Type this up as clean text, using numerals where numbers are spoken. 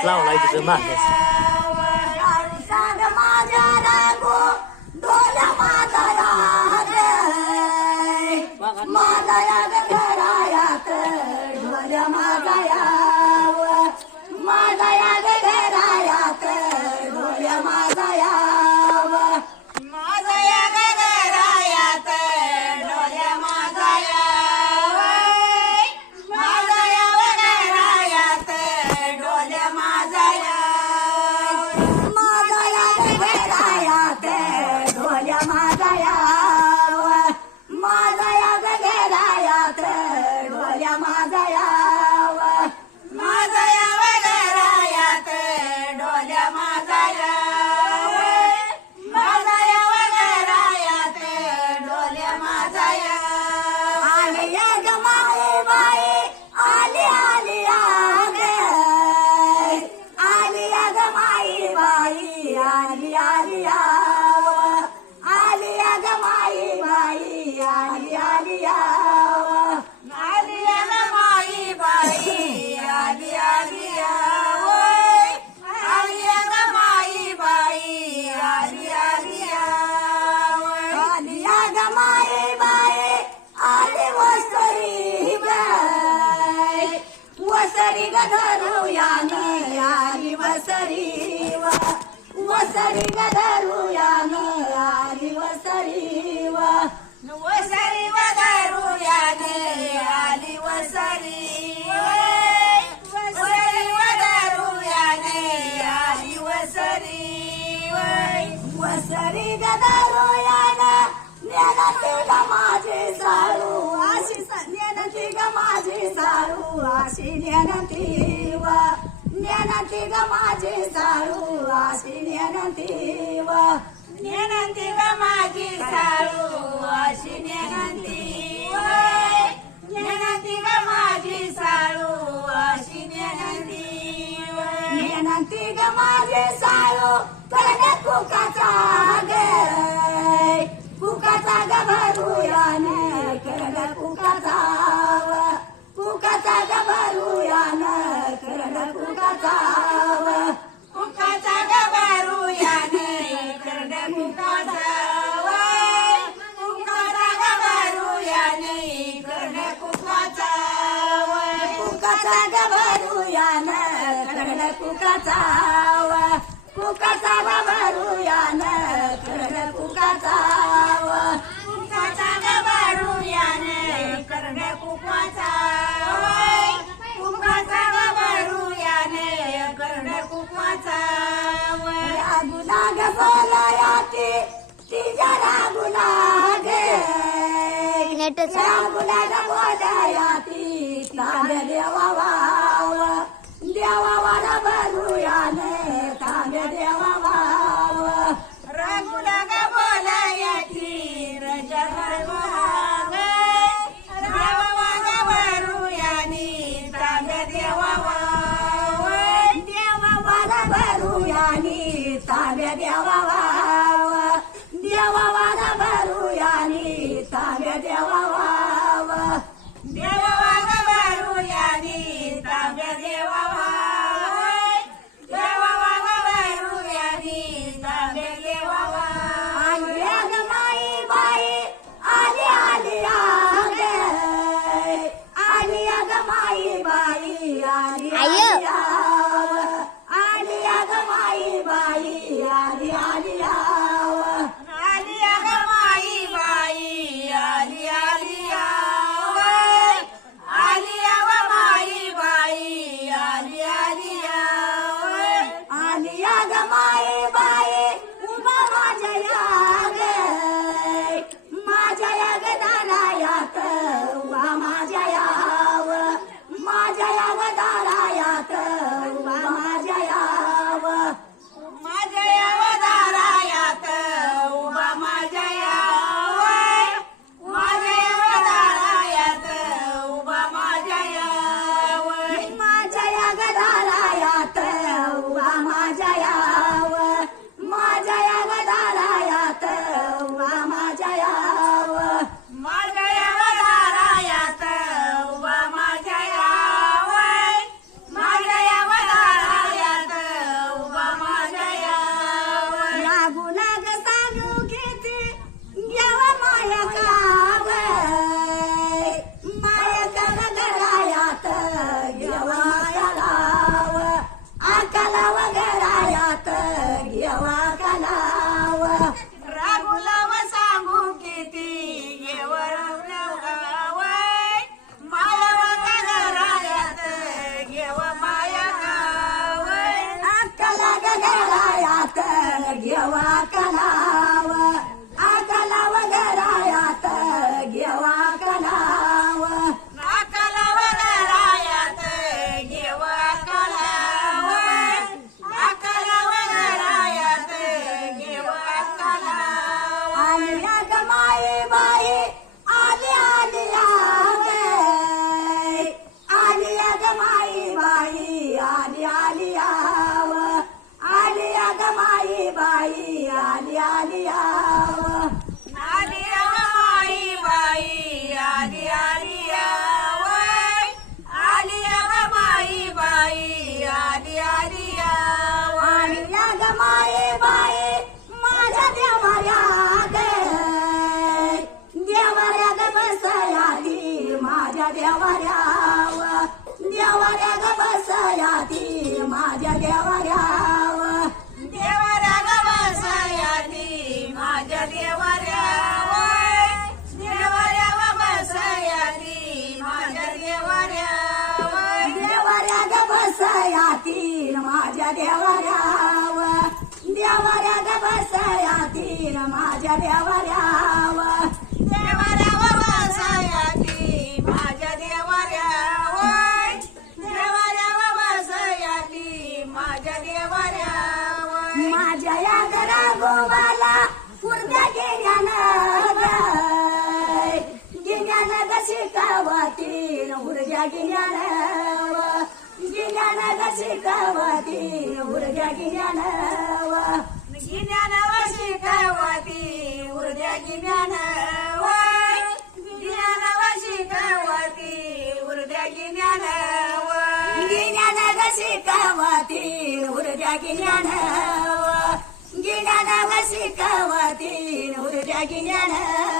हात लावलाय तिथं मागे सांग माझ्या रागो डोल्या माझ्या माझ्या घरायात डोल्या माझ्या माझ्या घरायात डोल्या माझ्या माझ्या घरायात डोल्या माझ्या माझ्या घरायात डोल्या माझ्या माझ्या घरायात डोल्या माझ्या माझ्या घरायात डोल्या माझ्या माझ्या घरायात डोल्या माझ्या माझ्या घरायात डोल्या माझ्या आली ग माई बाई आली आली आली ग माई बाई आली आली आली ग माई बाई आली आली आली ग माई बाई आली आली आली ग माई बाई आली आली आली ग माई बाई आली वसरी बाई वसरी ग धरुयान आली वसरी वसरी ग धरुयान आली वसरी वसरी व धरुयान आली वसरी वसरी व धरुयान आली वसरी वसरी ग धरुयान नेनती ग माझी साळू अशी नेनती ग माझी साळू अशी नेनती नेनती ग माझी साळू अशी नेनती नेनती ग माझी साळू अशी नेनती नेनती ग माझी साळू अशी नेनती नेनती ग माझी साळू कडे कुकाचा कुकाचा ग भरुयान कडे कुकाचा कुकाचा ग भरुयान कडे कुकाचा कुकाचा ग भरुयान कडे कुकाचा कुकाचा ग भरुयान कडे कुकाचा कुकाचा ग भरुयान कडे कुकाचा कुकाचा ग भरुयान कडे कुकाचा कुकाचा ग भरुयान कडे कुकाचा कुकाचा ग भरुयान कडे कुकाचा रागुला ग बोलायाती तिच्या रागुला गे रागुला ग बोलायाती तांबे देवा देवाला भरुयान तांबे देवा रागुला ग बोलायाती रजा देवाला भरुयानी तांबे देवा देवाला भरुयानी तांबे देवा देवाला भरुयानी तांबे देवा देवाऱ्याव देवाऱ्या ग बसया ती माझ्या देवाऱ्याव देवाऱ्या ग बसया ती माझ्या देवाऱ्याव देवाऱ्या ग बसया ती माझ्या देवाऱ्याव देवाऱ्या ग बसया ती माझ्या देवाऱ्याव देवाऱ्या ग बसया ती माझ्या देवाऱ्याव देवाऱ्या ग बसया ती माझ्या देवाऱ्याव देवाऱ्या ग बसया ती माझ्या देवाऱ्याव माझ्या या घरा गोवाला पुरत्या गिन्यानं गिन्यानं ग शिकावती उरग्या गिन्यानं गिन्यानं ग शिकावती उरग्या गिन्यानं गिन्यानं शिकावती उरग्या गिन्यानं गिन्यानं शिकावती उरग्या गिन्यानं गिन्यानं ग शिकावती उरग्या गिन्यानं गिन्यानं शिकावती उरग्या गिन्यानं